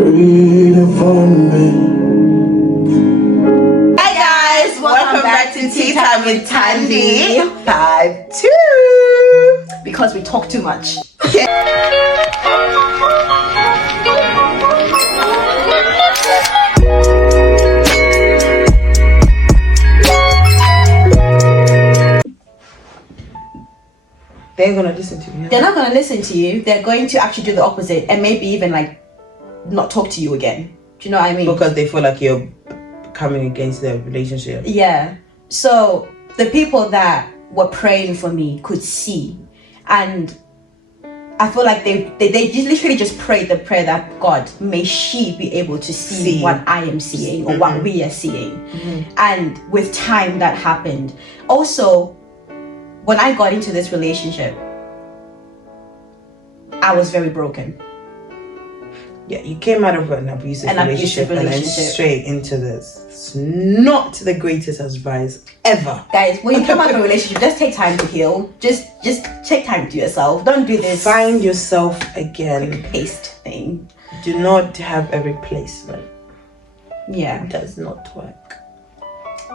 breathing for me. Hey guys, welcome back to Tea Time with Tandy. Part 2. Because we talk too much. They're gonna listen to you. They're not gonna listen to you. They're going to actually do the opposite and maybe even like not talk to you again. Do you know what I mean? Because they feel like you're coming against their relationship. Yeah. So the people that were praying for me could see, and I feel like they literally just prayed the prayer that God, may she be able to see what I am seeing or what we are seeing. And with time that happened. Also, when I got into this relationship, I was very broken. Yeah, you came out of an abusive relationship and then straight into this. It's not the greatest advice ever. Guys, when you come out of a relationship, just take time to heal. Just take time to yourself. Don't do this. Find yourself again. Paste thing. Do not have a replacement. Yeah. It does not work.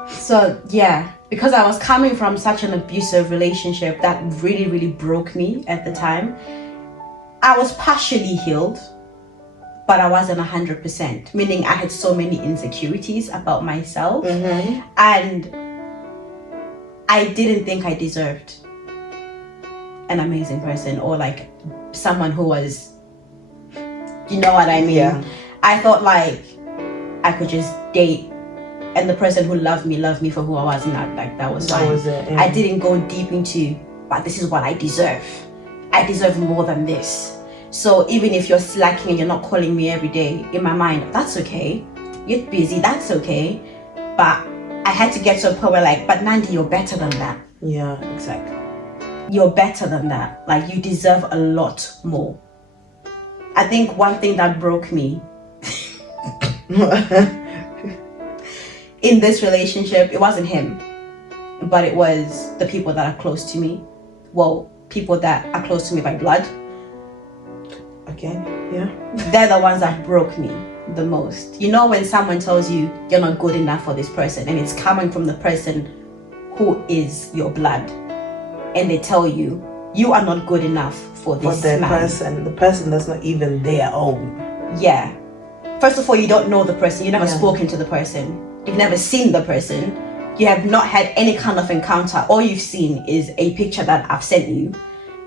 So yeah, because I was coming from such an abusive relationship that really, really broke me at the time, I was partially healed, but I wasn't 100%, meaning I had so many insecurities about myself, and I didn't think I deserved an amazing person or like someone who was, you know what I mean? Yeah. I thought like I could just date and the person who loved me for who I was, and like that was fine. Was it, yeah. I didn't go deep into, but this is what I deserve. I deserve more than this. So even if you're slacking and you're not calling me every day, in my mind, that's okay. You're busy, that's okay. But I had to get to a point where like, but Nandi, you're better than that. Yeah, exactly. You're better than that. Like, you deserve a lot more. I think one thing that broke me in this relationship, it wasn't him, but it was the people that are close to me. Well, people that are close to me by blood. Okay, yeah. They're the ones that broke me the most. You know, when someone tells you you're not good enough for this person, and it's coming from the person who is your blood, and they tell you you are not good enough for this man. The person that's not even their own. Yeah. First of all, you don't know the person. You've never spoken to the person. You've never seen the person. You have not had any kind of encounter. All you've seen is a picture that I've sent you.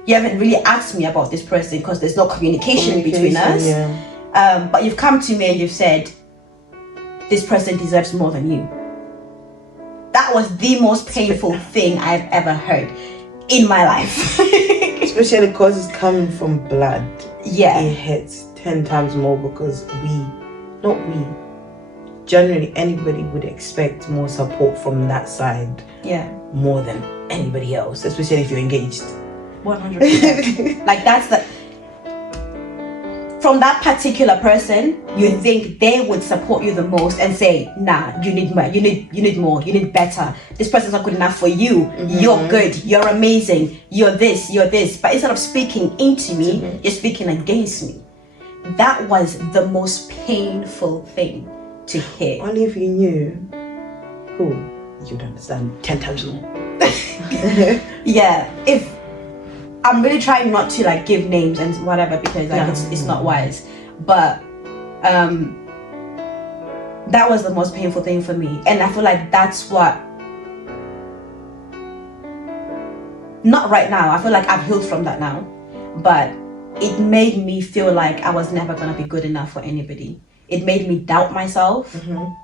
You haven't really asked me about this person because there's no communication between us. Yeah. But you've come to me and you've said, this person deserves more than you. That was the most painful thing I've ever heard in my life. Especially because it's coming from blood. Yeah. It hits 10 times more because generally anybody would expect more support from that side. Yeah. More than anybody else, especially if you're engaged. 100%. Like, that's the, from that particular person, you think they would support you the most and say, nah, you need more, you need more, you need better. This person's not good enough for you. You're good, you're amazing, you're this. But instead of speaking into me, you're speaking against me. That was the most painful thing to hear. Only if you knew who, you'd understand 10 times more. Yeah, if I'm really trying not to like give names and whatever, because like it's not wise, but that was the most painful thing for me, and I feel like that's what, not right now, I feel like I've healed from that now, but it made me feel like I was never gonna be good enough for anybody. It made me doubt myself,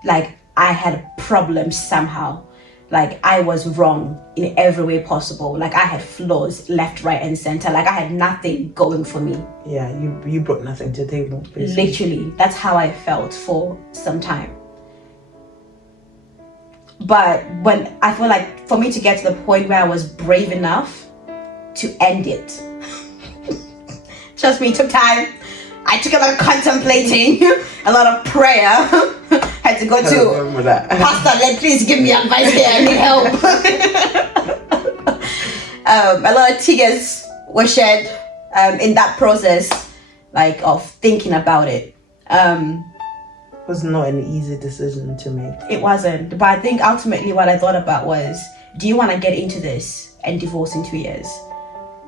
like I had problems somehow. Like I was wrong in every way possible. Like I had flaws left, right, and center. Like I had nothing going for me. Yeah, you brought nothing to the table, basically. Literally, that's how I felt for some time. But when I feel like for me to get to the point where I was brave enough to end it, trust me, it took time. I took a lot of contemplating, a lot of prayer. Had to go to Pastor, please give me advice here, I need help. A lot of tears were shed in that process, like of thinking about it. Was not an easy decision to make. It wasn't. But I think ultimately what I thought about was, do you want to get into this and divorce in 2 years?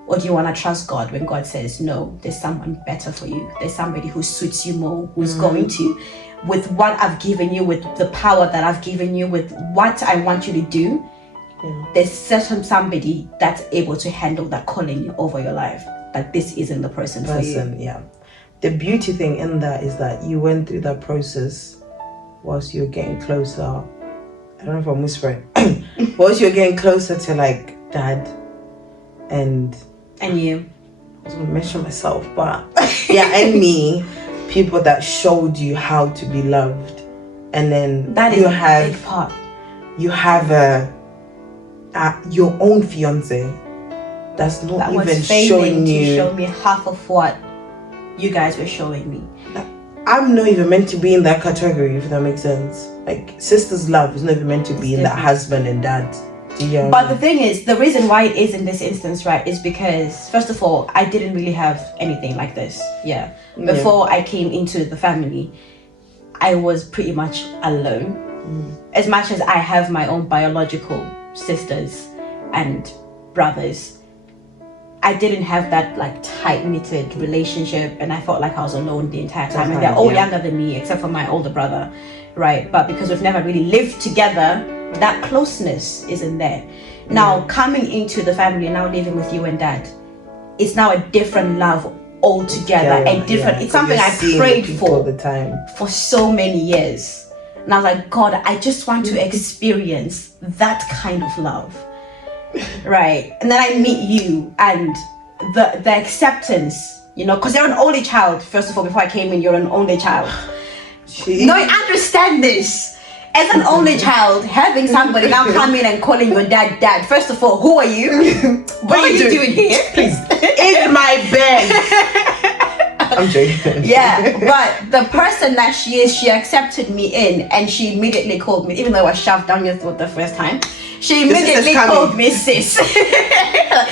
Or do you want to trust God when God says, no, there's someone better for you. There's somebody who suits you more, who's going to, with what I've given you, with the power that I've given you, with what I want you to do. There's certain somebody that's able to handle that calling over your life. Like, this isn't the person for you. Yeah. The beauty thing in that is that you went through that process whilst you're getting closer. I don't know if I'm whispering. Whilst you're getting closer to like Dad and you. I was going to mention myself, but yeah, and me, people that showed you how to be loved. And then that is a big part. You have your own fiance that's not even showing you. To show me half of what you guys were showing me. I'm not even meant to be in that category, if that makes sense. Like, sister's love is not even meant to be in that husband and dad. But the thing is, the reason why it is in this instance, right, is because, first of all, I didn't really have anything like this. Before I came into the family, I was pretty much alone. As much as I have my own biological sisters and brothers, I didn't have that like tight-knitted relationship, and I felt like I was alone the entire time. And they're all younger than me, except for my older brother, right? But because we've never really lived together, that closeness isn't there. Now, coming into the family, now living with you and Dad, it's now a different love altogether, and different. It's something I prayed for the time for so many years, and I was like, God, I just want to experience that kind of love. Right. And then I meet you, and the acceptance, you know, because you're an only child. First of all, before I came in, you're an only child. No, I understand this. As an only child, having somebody now come in and calling your dad. First of all, who are you? What are you doing here? Please, in my bed. I'm joking. Yeah, but the person that she is, she accepted me in, and she immediately called me, even though I was shoved down your throat the first time. She immediately called me sis.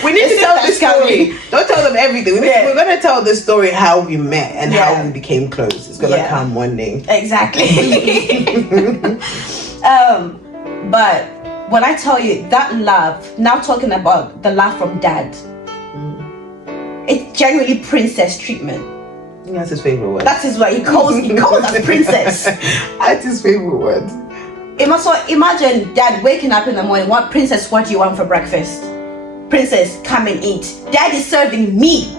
We need to tell the story. Don't tell them everything. We're going to tell the story how we met and how we became close. It's going to come one day. Exactly. But when I tell you that love, now talking about the love from Dad, it's genuinely princess treatment. That's his favorite word. That is what he calls us princess. That's his favorite word. Imagine Dad waking up in the morning. What do you want for breakfast? Princess, come and eat. Dad is serving me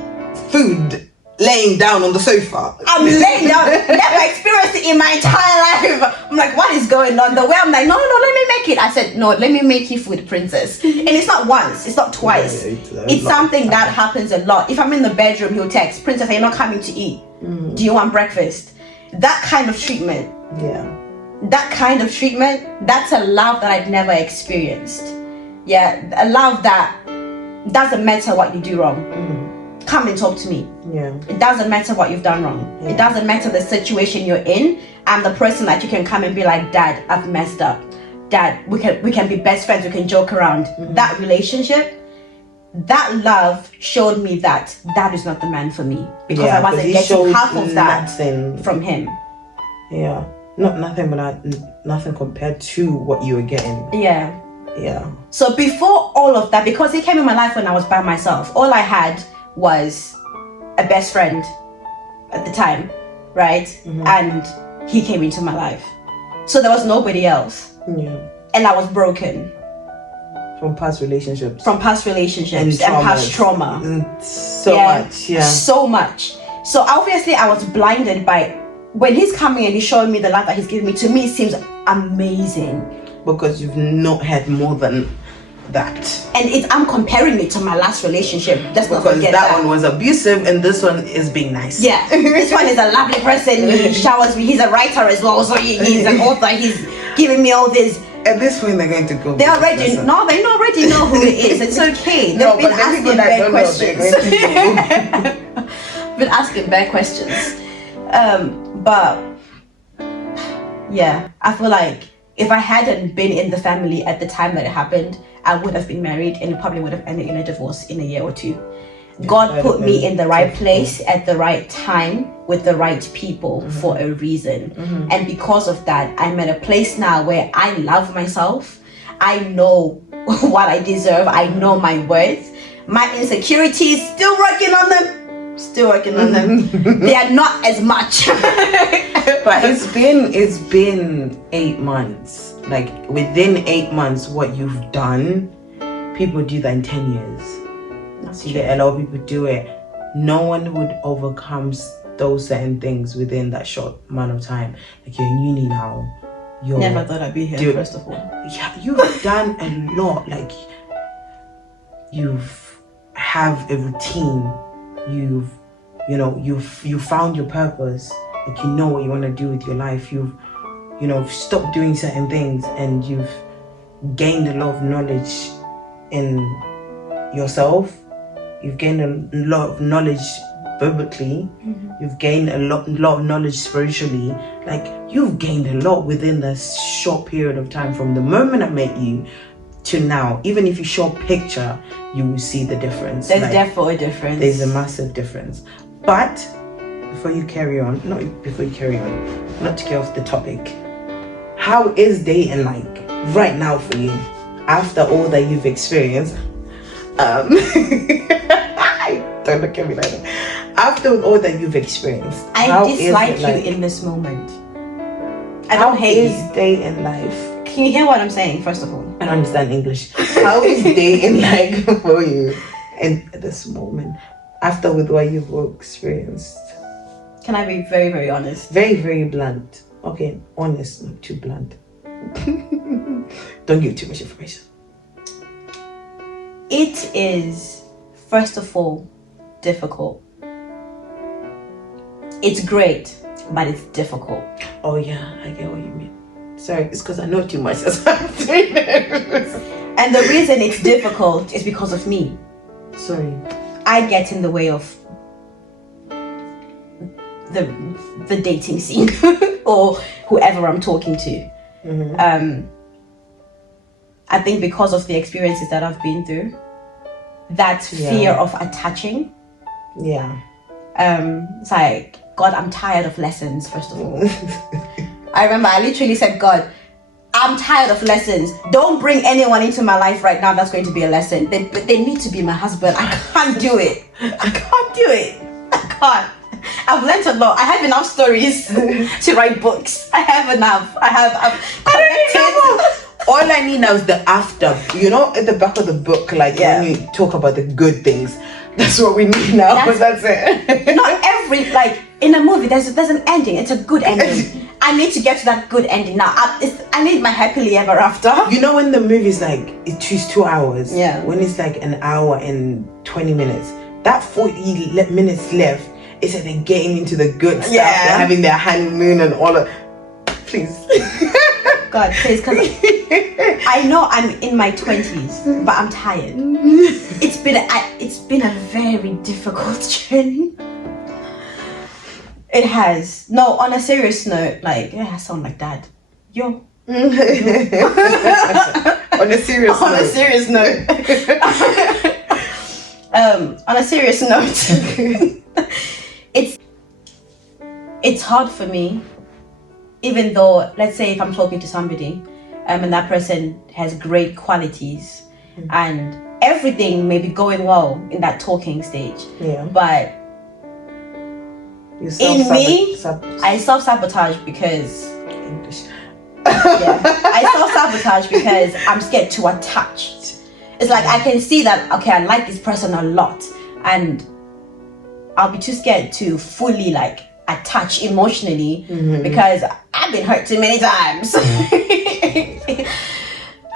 food, laying down on the sofa. I'm laying down. Never experienced it in my entire life. I'm like, what is going on? The way I'm like, no, let me make it. I said, no, let me make you food, princess. And it's not once, it's not twice. It's something that happens a lot. If I'm in the bedroom, he'll text, princess, are you not coming to eat? Do you want breakfast? That kind of treatment. That kind of treatment, that's a love that I've never experienced. A love that doesn't matter what you do wrong. Come and talk to me. It doesn't matter what you've done wrong. It doesn't matter the situation you're in. I'm the person that you can come and be like, Dad, I've messed up. Dad, we can be best friends, we can joke around. That relationship, that love showed me that is not the man for me. Because I wasn't getting half of that from him. Not nothing, but nothing compared to what you were getting. So before all of that, because he came in my life when I was by myself, all I had was a best friend at the time, right? And he came into my life. So there was nobody else. And I was broken. From past relationships. And past trauma. So much. So obviously I was blinded by, when he's coming and he's showing me the love that he's giving me, to me it seems amazing. Because you've not had more than that. And I'm comparing it to my last relationship. Let's not forget that one was abusive and this one is being nice. This one is a lovely person. He showers me. He's a writer as well, so he's an author. He's giving me all this. At this point, they're going to go. They already know who he is. It's okay. They've been asking bad questions. Been asking bad questions. But I feel like if I hadn't been in the family at the time that it happened, I would have been married and it probably would have ended in a divorce in a year or two. God put me in the right place at the right time with the right people for a reason. And because of that, I'm at a place now where I love myself. I know what I deserve. I know my worth. My insecurities, still working on them. They are not as much. But it's been 8 months. Like within 8 months, what you've done, people do that in 10 years. That's You true. get a lot of people do it. No one would overcome those certain things within that short amount of time. Like you're in uni now. Never thought I'd be here, first of all. Yeah, you've done a lot. Like you've have a routine. You've found your purpose. Like you know what you want to do with your life. You've stopped doing certain things, and you've gained a lot of knowledge in yourself. You've gained a lot of knowledge biblically. You've gained a lot of knowledge spiritually. Like you've gained a lot within this short period of time, from the moment I met you to now. Even if you show a picture, you will see the difference. There's definitely a difference. There's a massive difference. But not to get off the topic, how is dating like right now for you after all that you've experienced? Don't look at me like that. After all that you've experienced, I dislike you in this moment. I don't hate you. How is dating life? Can you hear what I'm saying, first of all? I don't understand English. How is dating like for you in this moment after with what you've experienced? Can I be very, very honest? Very, very blunt. Okay, honest, not too blunt. Don't give too much information. It is, first of all, difficult. It's great, but it's difficult. Oh yeah, I get what you mean. Sorry, it's because I know too much. That's why I'm saying it. And the reason it's difficult is because of me. Sorry. I get in the way of the dating scene or whoever I'm talking to. I think because of the experiences that I've been through, that fear of attaching. Yeah. It's like, God, I'm tired of lessons, first of all. I remember I literally said, God, I'm tired of lessons. Don't bring anyone into my life right now that's going to be a lesson. They need to be my husband. I can't do it. I can't. I've learned a lot. I have enough stories to write books. I've collected. All I need now is the after. At the back of the book, like when you talk about the good things. That's what we need now. That's it. Not every, like in a movie, there's an ending. It's a good ending. I need to get to that good ending now. I need my happily ever after. When the movie's like it's 2 hours. Yeah. When it's like an hour and 20 minutes, that 40 minutes left is that they're getting into the good stuff. Yeah. They're having their honeymoon and all of. Please. God, please, because I know I'm in my 20s, but I'm tired. It's been a very difficult journey. It has. No, on a serious note, like, I sound like dad. Yo. On a serious note. On a serious note, it's hard for me. Even though, let's say if I'm talking to somebody and that person has great qualities and everything may be going well in that talking stage, but in me, I self-sabotage because I self-sabotage because I'm scared to attach. It's like I can see that, okay, I like this person a lot and I'll be too scared to fully like attach emotionally because I've been hurt too many times.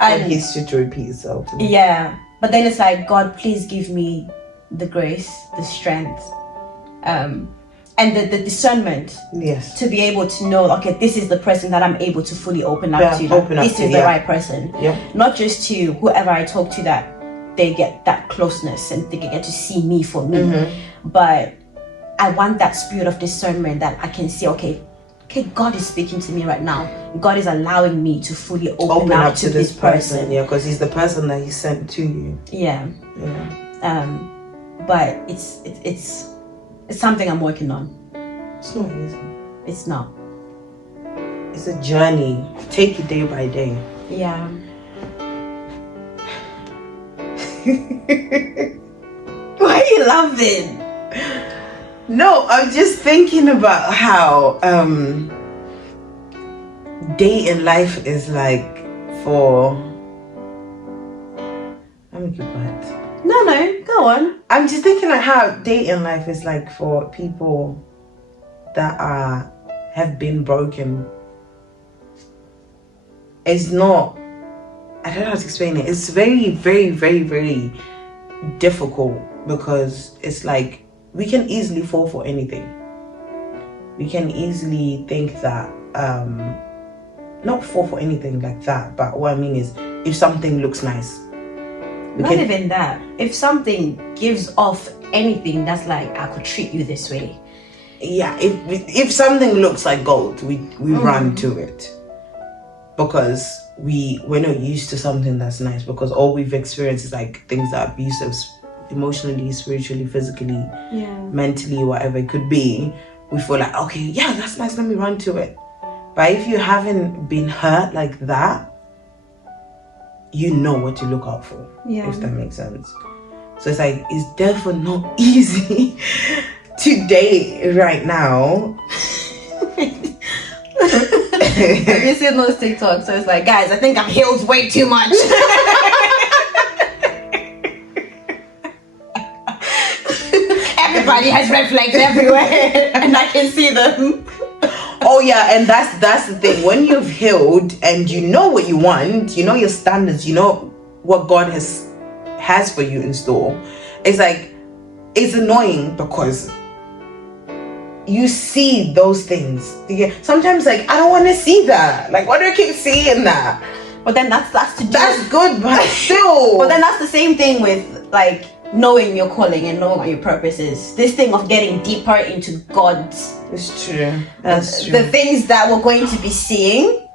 And history to repeat itself. Yeah, but then it's like, God, please give me the grace, the strength, and the discernment. Yes. To be able to know, okay, this is the person that I'm able to fully open up to. This is the right person. Yeah. Not just to whoever I talk to that they get that closeness and they get to see me for me, but I want that spirit of discernment that I can see, okay, God is speaking to me right now. God is allowing me to fully open up to this person. Yeah, because he's the person that he sent to you. Yeah. but it's something I'm working on. It's not easy. It's not. It's a journey. Take it day by day. Yeah. Why are you laughing? No, I'm just thinking about how day in life is like for... Let me keep quiet. No, go on. I'm just thinking like how day in life is like for people that have been broken. It's not... I don't know how to explain it. It's very, very, very, very difficult because it's like we can easily fall for anything. We can easily think that not fall for anything like that, but what I mean is if something looks nice. Not even that. If something gives off anything that's like, I could treat you this way. Yeah, if something looks like gold, we run to it. Because we're not used to something that's nice, because all we've experienced is like things that are abusive, emotionally, spiritually, physically, mentally, whatever it could be. We feel like, okay, yeah, that's nice, let me run to it. But if you haven't been hurt like that, you know what to look out for, if that makes sense. So it's like, it's therefore not easy today, right now. Have you seen those TikToks? So it's like, guys, I think I've healed way too much. Everybody has red flags everywhere, and I can see them. Oh yeah, and that's the thing. When you've healed and you know what you want, you know your standards, you know what God has for you in store, it's like, it's annoying because you see those things. Sometimes like, I don't want to see that. Like, why do I keep seeing that? But then that's good, but still. But then that's the same thing with like knowing your calling and knowing what your purpose is. This thing of getting deeper into God's. It's true. That's true. The things that we're going to be seeing.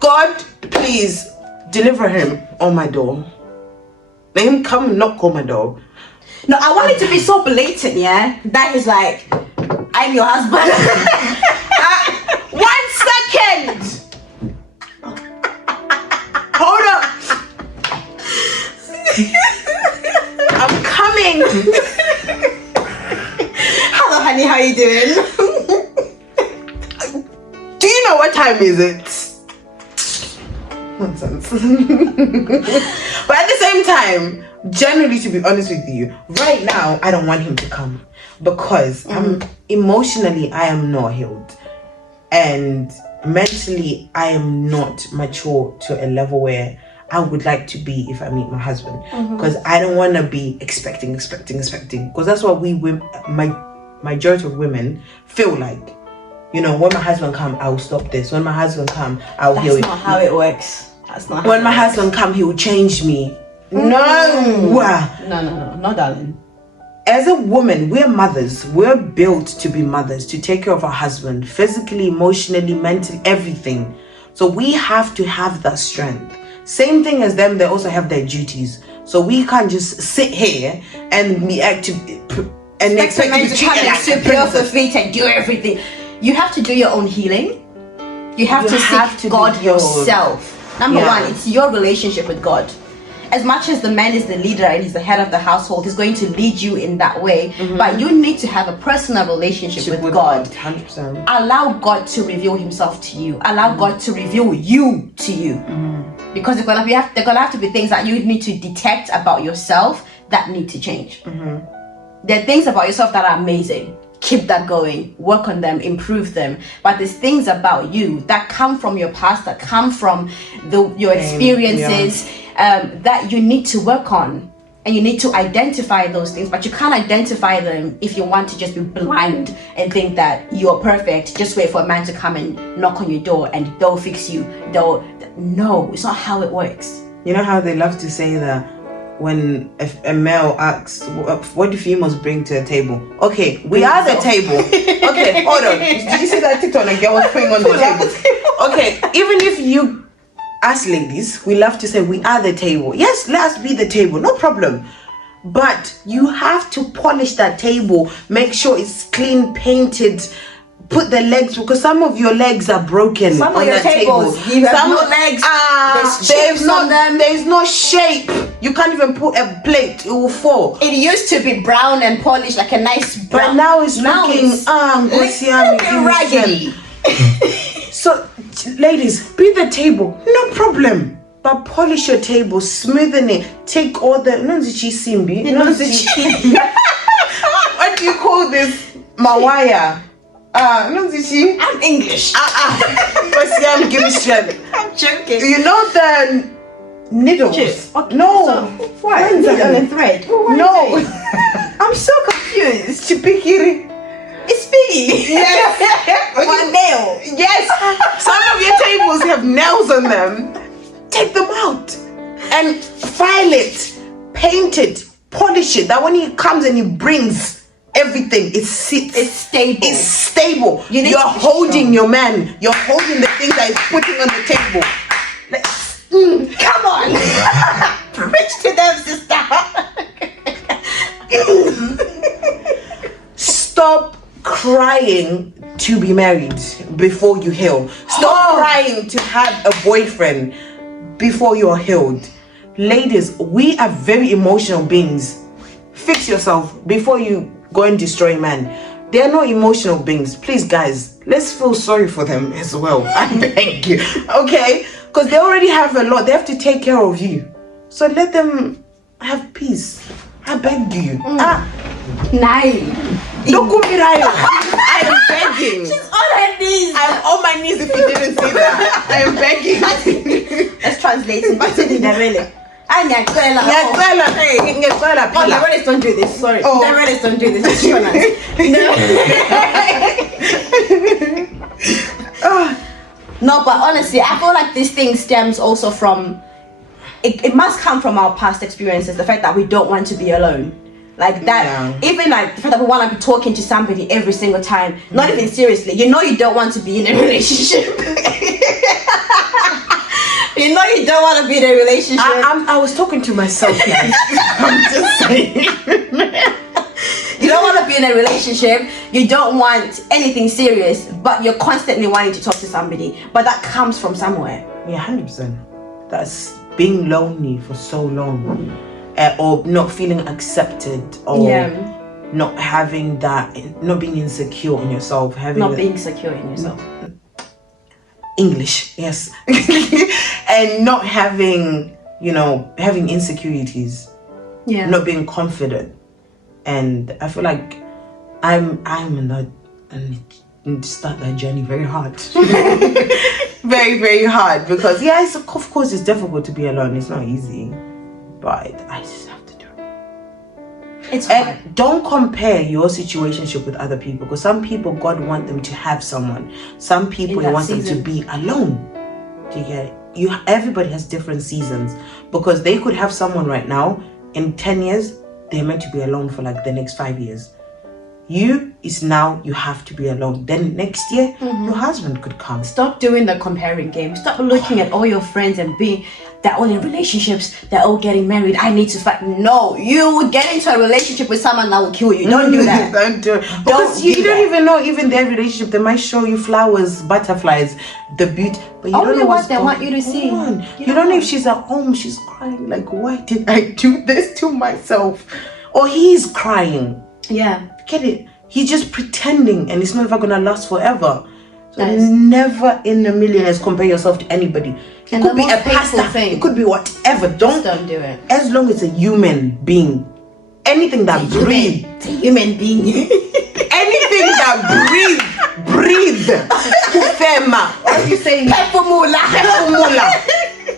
God, please deliver him on my door. Let him come knock on my door. No, I want it to be so blatant, yeah? That is like, I'm your husband. 1 second. Hold up. I'm coming. Hello, honey. How you doing? Do you know what time is it? Nonsense. But at the same time, generally, to be honest with you, right now, I don't want him to come because emotionally, I am not healed. And mentally, I am not mature to a level where I would like to be if I meet my husband. Because I don't want to be expecting. Because that's what majority of women feel like. You know, when my husband come, I'll stop this. When my husband come, I'll heal it. That's not how it works. That's not how when my husband come, he will change me. No, darling. As a woman, we're mothers. We're built to be mothers, to take care of our husband, physically, emotionally, mentally, everything. So we have to have that strength. Same thing as them, they also have their duties. So we can't just sit here and be active and expect to come and sweep you off the feet and do everything. You have to do your own healing. You have to seek God yourself. Number one, it's your relationship with God. As much as the man is the leader and he's the head of the household, he's going to lead you in that way. But you need to have a personal relationship with God. 100%. Allow God to reveal himself to you. Allow God to reveal you to you. Because there are gonna have to be things that you need to detect about yourself that need to change. There are things about yourself that are amazing. Keep that going, work on them, improve them. But there's things about you that come from your past, that come from your experiences, that you need to work on. And you need to identify those things, but you can't identify them if you want to just be blind and think that you're perfect. Just wait for a man to come and knock on your door and they'll fix you. No, it's not how it works. You know how they love to say that when a male asks, what do females bring to the table? Okay, we are the table. Okay, hold on. Did you see that TikTok a girl was putting on the table? Okay, even if you, us ladies, we love to say we are the table. Yes, let us be the table, no problem. but you have to polish that table, make sure it's clean, painted, put the legs, because some of your legs are broken. Some of your tables, some legs there's no shape. You can't even put a plate, it will fall. It used to be brown and polished like a nice brown, but now it's looking raggedy. So ladies, be the table, no problem, but polish your table, smoothen it, take all the what do you call this, mawaya? I'm English. Give me strength. I'm joking. You know the needles? Okay. No. So, what? Needle and thread? No. I'm so confused. Chipikiri. It's me. Yes. One nail. Yes. Some of your tables have nails on them. Take them out and file it, paint it, polish it. That when he comes and he brings everything, it's stable. It's stable. You're holding your man. You're holding the things that he's putting on the table. Come on. Preach to them, sister. Stop crying to be married before you heal. Stop crying to have a boyfriend before you are healed. Ladies, we are very emotional beings. Fix yourself before you go and destroy man. They are not emotional beings. Please, guys, let's feel sorry for them as well. I beg you. Okay? Because they already have a lot. They have to take care of you. So let them have peace. I beg you. Nine. I am begging. She's on her knees. I'm on my knees if you didn't see that. I am begging. Let's translate it. But the Reddits don't do this. Sorry. The Reddits don't do this. No, but honestly, I feel like this thing stems also from. It must come from our past experiences. The fact that we don't want to be alone. Like that, even like the fact that we want to be talking to somebody every single time, not even seriously. You know you don't want to be in a relationship. You know you don't want to be in a relationship. I was talking to myself, guys. I'm just saying. You don't want to be in a relationship. You don't want anything serious, but you're constantly wanting to talk to somebody. But that comes from somewhere. Yeah, 100%. That's being lonely for so long. Or not feeling accepted, or not having that, not being insecure in yourself, being secure in yourself. English, yes. And not having, having insecurities, not being confident. And I feel like I'm in that, and need to start that journey very hard. Very, very hard, because of course it's difficult to be alone. It's not easy. But I just have to do it. It's hard. And don't compare your situationship with other people, because some people God want them to have someone. Some people He wants them to be alone. Do you get it? Everybody has different seasons, because they could have someone right now. In 10 years, they're meant to be alone for like the next 5 years. You have to be alone. Then next year, your husband could come. Stop doing the comparing game. Stop looking at all your friends and they're all in relationships, they're all getting married, I need to fight. No, you would get into a relationship with someone that will kill you. Don't do that. Don't do it. Because you don't even know, even their relationship, they might show you flowers, butterflies, the beauty, but you don't know what they want you to see. You don't know if she's at home, she's crying, like, why did I do this to myself? Or he's crying. Yeah. Get it? He's just pretending, and it's not ever gonna last forever. So never in a million years compare yourself to anybody. It could be a pasta, it could be whatever. Don't do it. As long as it's a human being, anything that breathes. It's a human being. Anything that breathe. Kufema. What are you saying? Pepumula.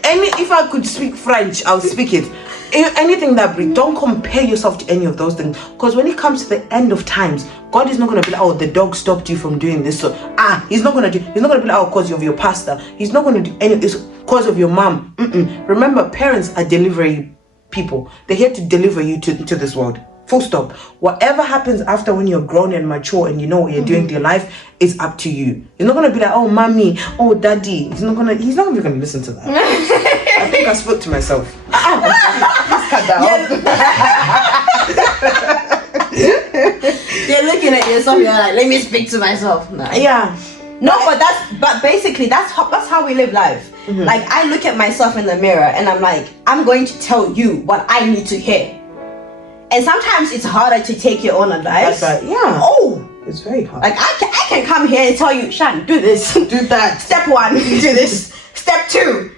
If I could speak French, I'll speak it. Anything that breathes, don't compare yourself to any of those things, because when it comes to the end of times, God is not going to be like, oh, the dog stopped you from doing this, so he's not going to be like, oh, because of your pastor, he's not going to do any of this because of your mom. Remember, parents are delivery people. They're here to deliver you to this world. Full stop. Whatever happens after, when you're grown and mature and you know what you're doing to your life, is up to you. He's not going to be like, oh, mommy, oh, daddy. He's not even going to listen to that. I think I spoke to myself. You're looking at yourself, you're like, let me speak to myself. No. Yeah. No, but basically that's how we live life. Like, I look at myself in the mirror and I'm like, I'm going to tell you what I need to hear. And sometimes it's harder to take your own advice. That's right. Yeah. Oh, it's very hard. like I can come here and tell you, Shan, do this, do that. Step 1, do this. Step 2,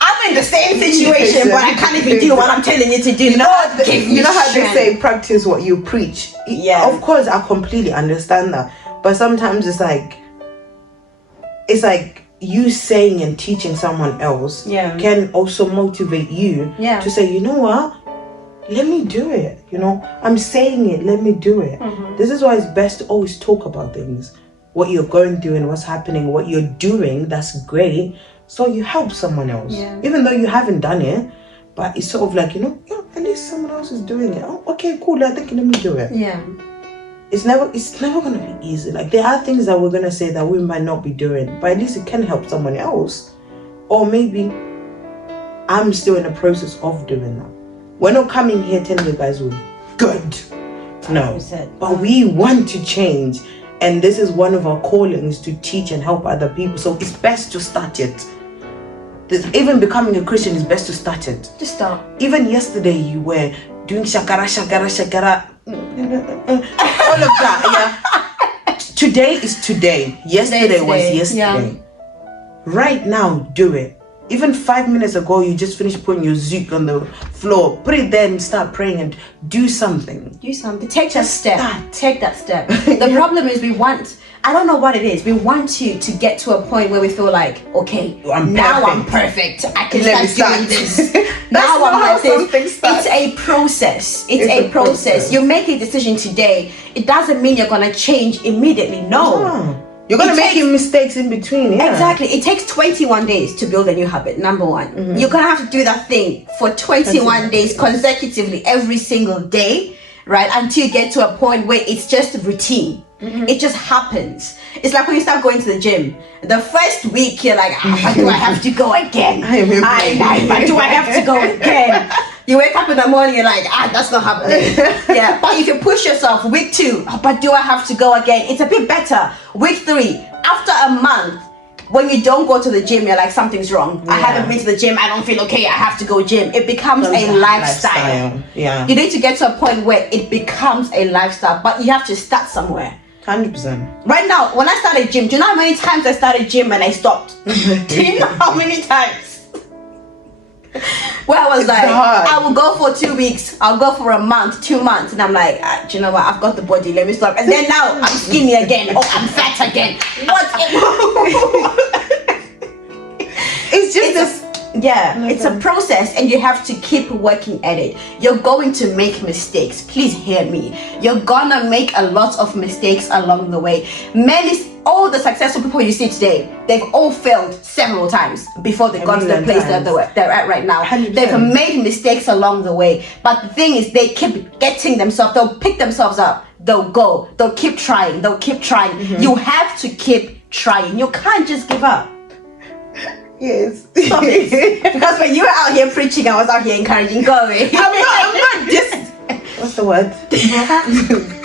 I'm in the same situation, but I can't even do what I'm telling you to do. You know how they say, practice what you preach. Yeah. Of course, I completely understand that. But sometimes it's like you saying and teaching someone else can also motivate you to say, you know what? Let me do it. You know, I'm saying it. Let me do it. This is why it's best to always talk about things. What you're going through and what's happening, what you're doing, that's great. So you help someone else. Yeah. Even though you haven't done it, but it's sort of like, you know, at least someone else is doing it. Oh, okay, cool. I think let me do it. Yeah. It's never gonna be easy. Like, there are things that we're gonna say that we might not be doing, but at least it can help someone else. Or maybe I'm still in the process of doing that. We're not coming here telling you guys we're good. No. But we want to change. And this is one of our callings, to teach and help other people. So it's best to start it. Even becoming a Christian is best to start it. Just start. Even yesterday you were doing shakara. All of that, yeah. Today is today. Yesterday was yesterday. Yeah. Right now, do it. Even 5 minutes ago, you just finished putting your zook on the floor. Put it there and start praying and do something. Do something. Take that step. Take that step. The problem is I don't know what it is. We want to get to a point where we feel like, okay, I'm perfect. I can start doing this. Now I'm like this. It's a process. It's a process. You make a decision today. It doesn't mean you're going to change immediately. No. You're going to make mistakes in between. Yeah. Exactly. It takes 21 days to build a new habit, number one. You're going to have to do that thing for 21 days consecutively every single day, right? Until you get to a point where it's just routine. It just happens. It's like when you start going to the gym. The first week, you're like, but do I have to go again? But do I have to go again? You wake up in the morning, you're like, that's not happening. Yeah, but if you push yourself, week 2, but do I have to go again? It's a bit better. Week 3, after a month, when you don't go to the gym, you're like, something's wrong. I haven't been to the gym. I don't feel okay. I have to go gym. It becomes a lifestyle. Yeah. You need to get to a point where it becomes a lifestyle, but you have to start somewhere. 100%. Right now, when I started gym, do you know how many times I started gym and I stopped? Do you know how many times? Where I was I will go for 2 weeks, I'll go for a month, 2 months, and I'm like, do you know what? I've got the body, let me stop. And then now I'm skinny again. Oh, I'm fat again. What? It's just this. Yeah, it's a process, and you have to keep working at it. You're going to make mistakes. Please hear me. You're gonna make a lot of mistakes along the way. All the successful people you see today, they've all failed several times before they got to the place that they're at right now. 100%. They've made mistakes along the way. But the thing is, they keep getting themselves, they'll pick themselves up, they'll go, they'll keep trying. You have to keep trying. You can't just give up. Yes. Stop it. Because when you were out here preaching, I was out here encouraging. Go away. I'm not what's the word?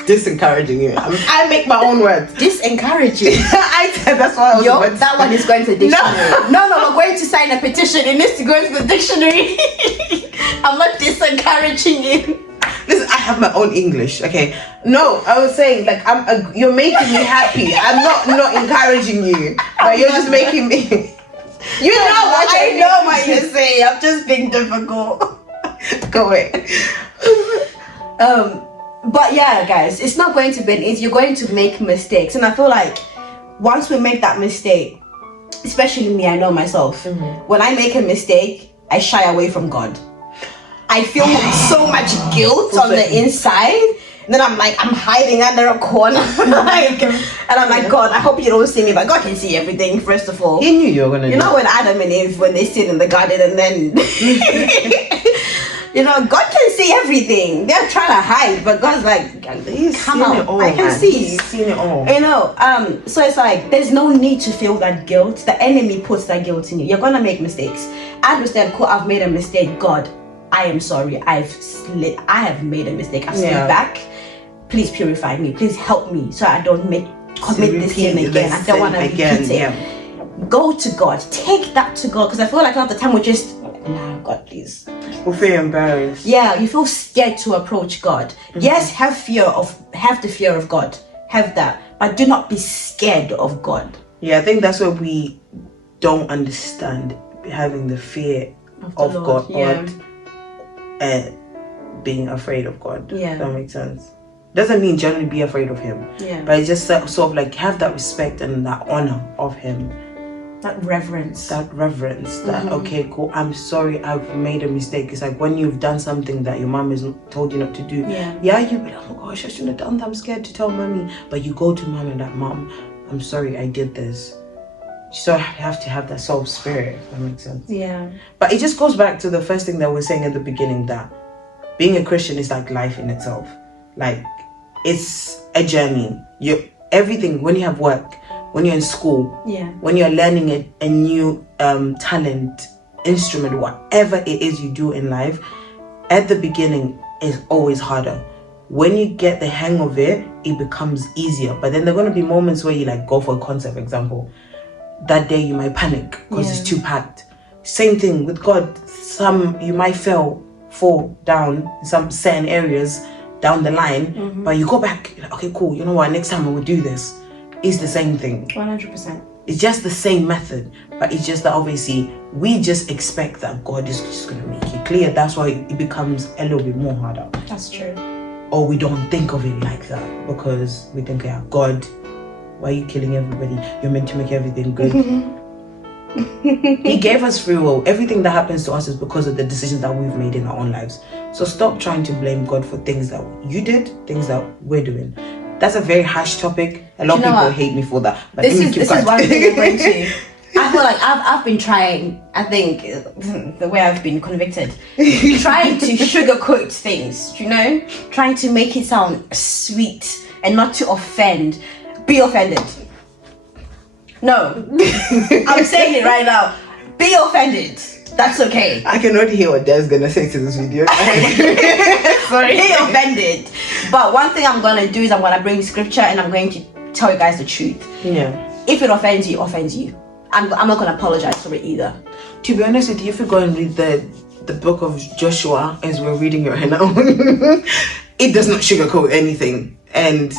Disencouraging you. I make my own words. Disencouraging. I said that's why I was that one is going to the dictionary. No, we're going to sign a petition. It needs to go into the dictionary. I'm not disencouraging you. Listen, I have my own English, okay? No, I was saying, like, you're making me happy. I'm not encouraging you, but you're just making me. You know what I know what you're saying. I'm just being difficult. Go away. But yeah, guys, it's not going to be easy. You're going to make mistakes, and I feel like once we make that mistake, especially me, I know myself. When I make a mistake, I shy away from God. I feel so much guilt on the inside. Then I'm like, I'm hiding under a corner. And I'm like, God, I hope you don't see me. But God can see everything, first of all. He knew you were going to do. You know when Adam and Eve, when they sit in the garden and then... You know, God can see everything. They're trying to hide, but God's like, come on, I can see. He's seen it all. You know, so it's like, there's no need to feel that guilt. The enemy puts that guilt in you. You're going to make mistakes. I understand, cool, I've made a mistake. God, I am sorry. I have made a mistake. I've slipped back. Please purify me. Please help me so I don't commit this sin again. I don't want to repeat it. Yeah. Go to God. Take that to God, because I feel like a lot of the time we're just, nah, God, please. We feel embarrassed. Yeah, you feel scared to approach God. Yes, have the fear of God. Have that, but do not be scared of God. Yeah, I think that's what we don't understand, having the fear of God, and being afraid of God. Yeah, that makes sense. Doesn't mean generally be afraid of Him. Yeah, but it's just sort of like have that respect and that honor of Him. That reverence. That okay, cool, I'm sorry, I've made a mistake. It's like when you've done something that your mom has told you not to do. Yeah, you be like, oh gosh, I shouldn't have done that, I'm scared to tell mommy. But you go to mom and that, mom, I'm sorry, I did this. So you have to have that soul spirit, if that makes sense. Yeah. But it just goes back to the first thing that we're saying at the beginning, that being a Christian is like life in itself. Like, it's a journey. Everything, when you have work, when you're in school, when you're learning a new talent, instrument, whatever it is you do in life, at the beginning is always harder. When you get the hang of it, it becomes easier. But then there are going to be moments where you like go for a concert, for example. That day you might panic because it's too packed. Same thing with God. You might fall down in some certain areas down the line, but you go back, you're like, okay, cool, you know what, next time I will do this. It's the same thing. 100%. It's just the same method, but it's just that obviously we just expect that God is just going to make it clear. That's why it becomes a little bit more harder. That's true. Or we don't think of it like that because we think, yeah, God, why are you killing everybody? You're meant to make everything good. He gave us free will. Everything that happens to us is because of the decisions that we've made in our own lives. So stop trying to blame God for things that you did, things that we're doing. That's a very harsh topic. A lot of people hate me for that. But this is one thing I'm going to. I feel like I've been trying, I think, the way I've been convicted, trying to sugarcoat things, trying to make it sound sweet and not to offend. Be offended. No, I'm saying it right now. Be offended. That's okay. I can already hear what Dad's gonna say to this video. Sorry. Be offended. But one thing I'm gonna do is I'm gonna bring scripture and I'm going to tell you guys the truth. Yeah. If it offends you, offends you. I'm not gonna apologize for it either. To be honest with you, if you go and read the book of Joshua as we're reading it right now, it does not sugarcoat anything. And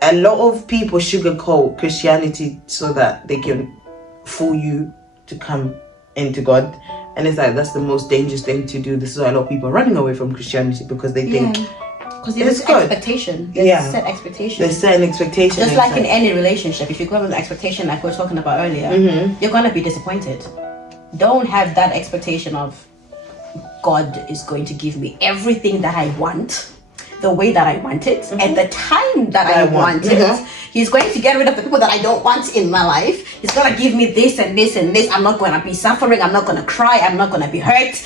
a lot of people sugarcoat Christianity so that they can fool you to come into God. And it's like, that's the most dangerous thing to do. This is why a lot of people are running away from Christianity, because they think because there's expectation. There's set expectation. There's certain expectation. Just like in any relationship, if you go with the expectation like we were talking about earlier, you're gonna be disappointed. Don't have that expectation of God is going to give me everything that I want, the way that I want it, at the time that I want it. He's going to get rid of the people that I don't want in my life. He's going to give me this and this and this. I'm not going to be suffering. I'm not going to cry. I'm not going to be hurt.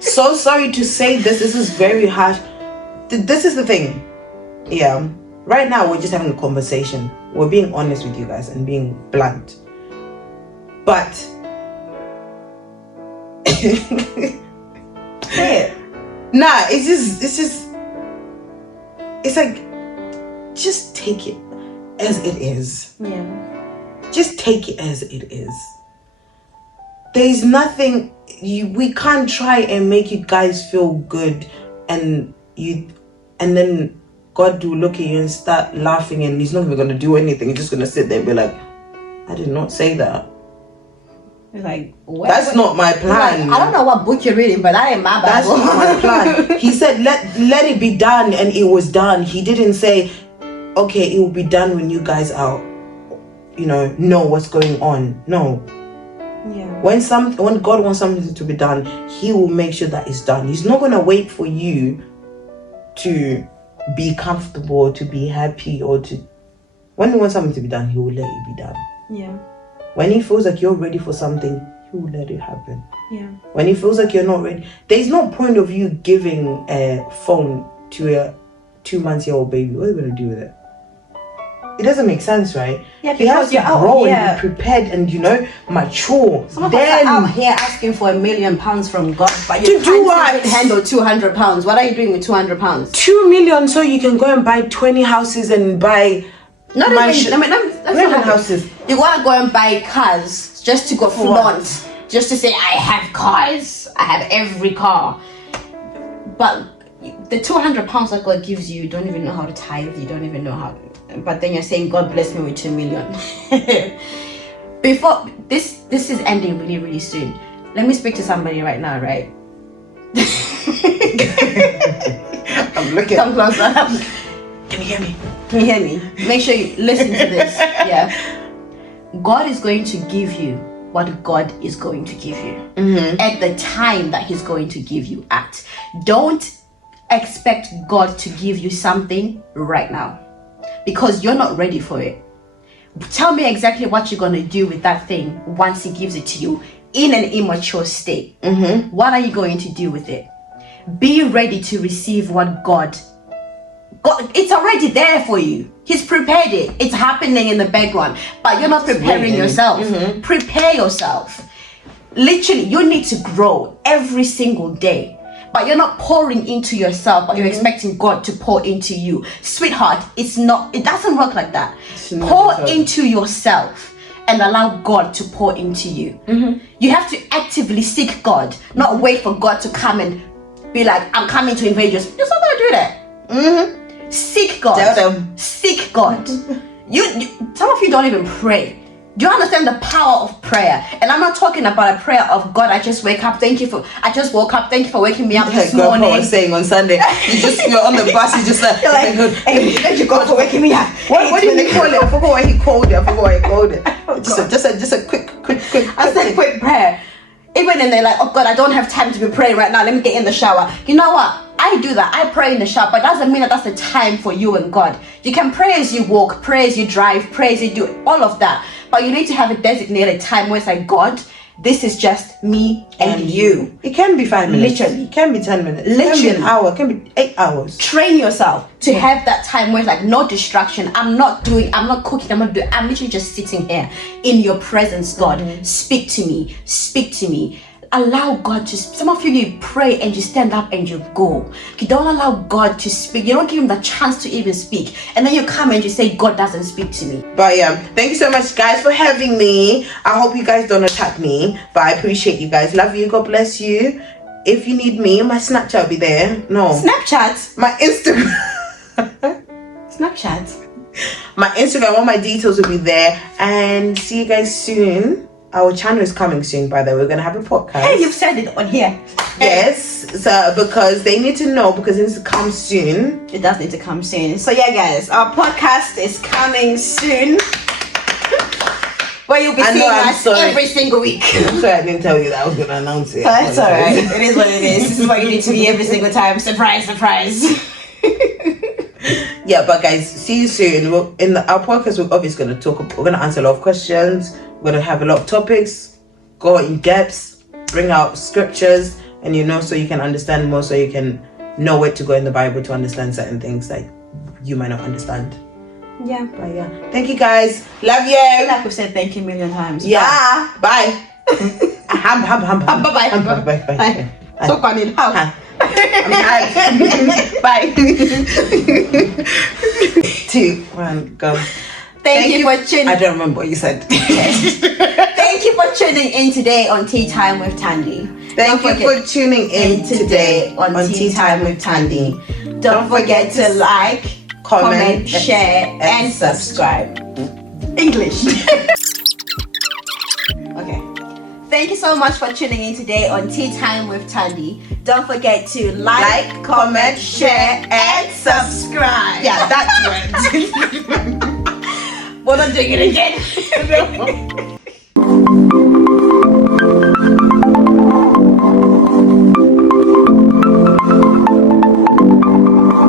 So sorry to say this. This is very harsh. This is the thing. Yeah. Right now, we're just having a conversation. We're being honest with you guys and being blunt. But... Nah, it's like, just take it as it is. Yeah. Just take it as it is. There's nothing, we can't try and make you guys feel good and then God will look at you and start laughing and he's not even going to do anything. He's just going to sit there and be like, I did not say that. Like, that's not my plan. Like, I don't know what book you're reading, but that ain't my Bible. That's not my plan. He said, let it be done, and it was done. He didn't say, okay, it will be done when you guys are, know what's going on. No. Yeah. When God wants something to be done, He will make sure that it's done. He's not gonna wait for you to be comfortable, to be happy, or to. When He wants something to be done, He will let it be done. Yeah. When He feels like you're ready for something, He will let it happen. Yeah. When He feels like you're not ready, there's no point of you giving a phone to a 2-month-old baby. What are you going to do with it? it doesn't make sense, right? Yeah, he has because you're to out, grow yeah. and be prepared and, you know, mature. Some of us are out here asking for £1 million from God, but you To do what? can't handle £200. What are you doing with £200? 2 million, so you can go and buy 20 houses and buy Not mansion- even, that's not houses. You want to go and buy cars just to go flaunt, just to say, I have cars, I have every car. But the £200 that God gives you, you don't even know how to tithe, you don't even know how to, but then you're saying, God bless me with 2 million. Before, this is ending really, really soon. Let me speak to somebody right now, right? I'm looking. Come closer. Can you hear me? Can you hear me? Make sure you listen to this. Yeah. God is going to give you what God is going to give you at the time that He's going to give you at. Don't expect God to give you something right now because you're not ready for it. Tell me exactly what you're going to do with that thing once He gives it to you in an immature state. What are you going to do with it? Be ready to receive what God, it's already there for you. He's prepared it. It's happening in the background, but you're not preparing yourself. Prepare yourself. Literally, you need to grow every single day, but you're not pouring into yourself, but you're expecting God to pour into you. Sweetheart, it doesn't work like that. Pour into yourself and allow God to pour into you. You have to actively seek God, not wait for God to come and be like, I'm coming to invade you. You're not going to do that. Seek God. Tell them. Seek God. You some of you don't even pray. Do you understand the power of prayer? And I'm not talking about a prayer of God, I just woke up, I just woke up, thank you for waking me up this morning. Grandpa was saying on Sunday, you're on the bus, you just like, hey, thank you God for waking me up. What did he call it? I forgot what he called it. Just a quick. I said quick prayer. Even then they're like, oh God, I don't have time to be praying right now. Let me get in the shower. You know what? I do that. I pray in the shower, but that doesn't mean that that's the time for you and God. You can pray as you walk, pray as you drive, pray as you do all of that. But you need to have a designated time where it's like, God, this is just me and you. It can be 5 minutes. Literally. It can be 10 minutes. Literally. It can be an hour. It can be 8 hours. Train yourself to have that time where it's like no distraction. I'm not cooking, I'm literally just sitting here in your presence, God. Speak to me. Allow God to some of you pray and you stand up and you go. You don't allow God to speak. You don't give Him the chance to even speak. And then you come and you say, God doesn't speak to me. But yeah, thank you so much guys for having me. I hope you guys don't attack me, but I appreciate you guys. Love you. God bless you. If you need me, my Snapchat will be there. No. Snapchat? My Instagram. Snapchat? My Instagram, all my details will be there. And see you guys soon. Our channel is coming soon, by the way. We're going to have a podcast. Hey, you've said it on here. Yes, so because they need to know, because it needs to come soon. It does need to come soon. So yeah, guys, our podcast is coming soon. Where you'll be seeing us every single week. I'm sorry I didn't tell you that I was going to announce it. That's alright. It is what it is. This is what you need to be every single time. Surprise, surprise. Yeah, but guys, see you soon. Our podcast, we're obviously going to we're going to answer a lot of questions. We're going to have a lot of topics, go in depth, bring out scriptures, and so you can understand more, so you can know where to go in the Bible to understand certain things that you might not understand. Yeah. But yeah, thank you guys. Love you. Like we've said thank you a million times. Yeah. Bye. Bye. Bye. So funny. How? I'm tired. Bye. 2, 1, go. Thank you for tuning. I don't remember what you said. Thank you for tuning in today on Tea Time with Tandy. Thank you for tuning in today on Tea Time with Tandy. Don't forget to like, comment, share, and subscribe. English. Okay. Thank you so much for tuning in today on Tea Time with Tandy. Don't forget to like, comment, share, and subscribe. Yeah, that's right. We're not doing it again.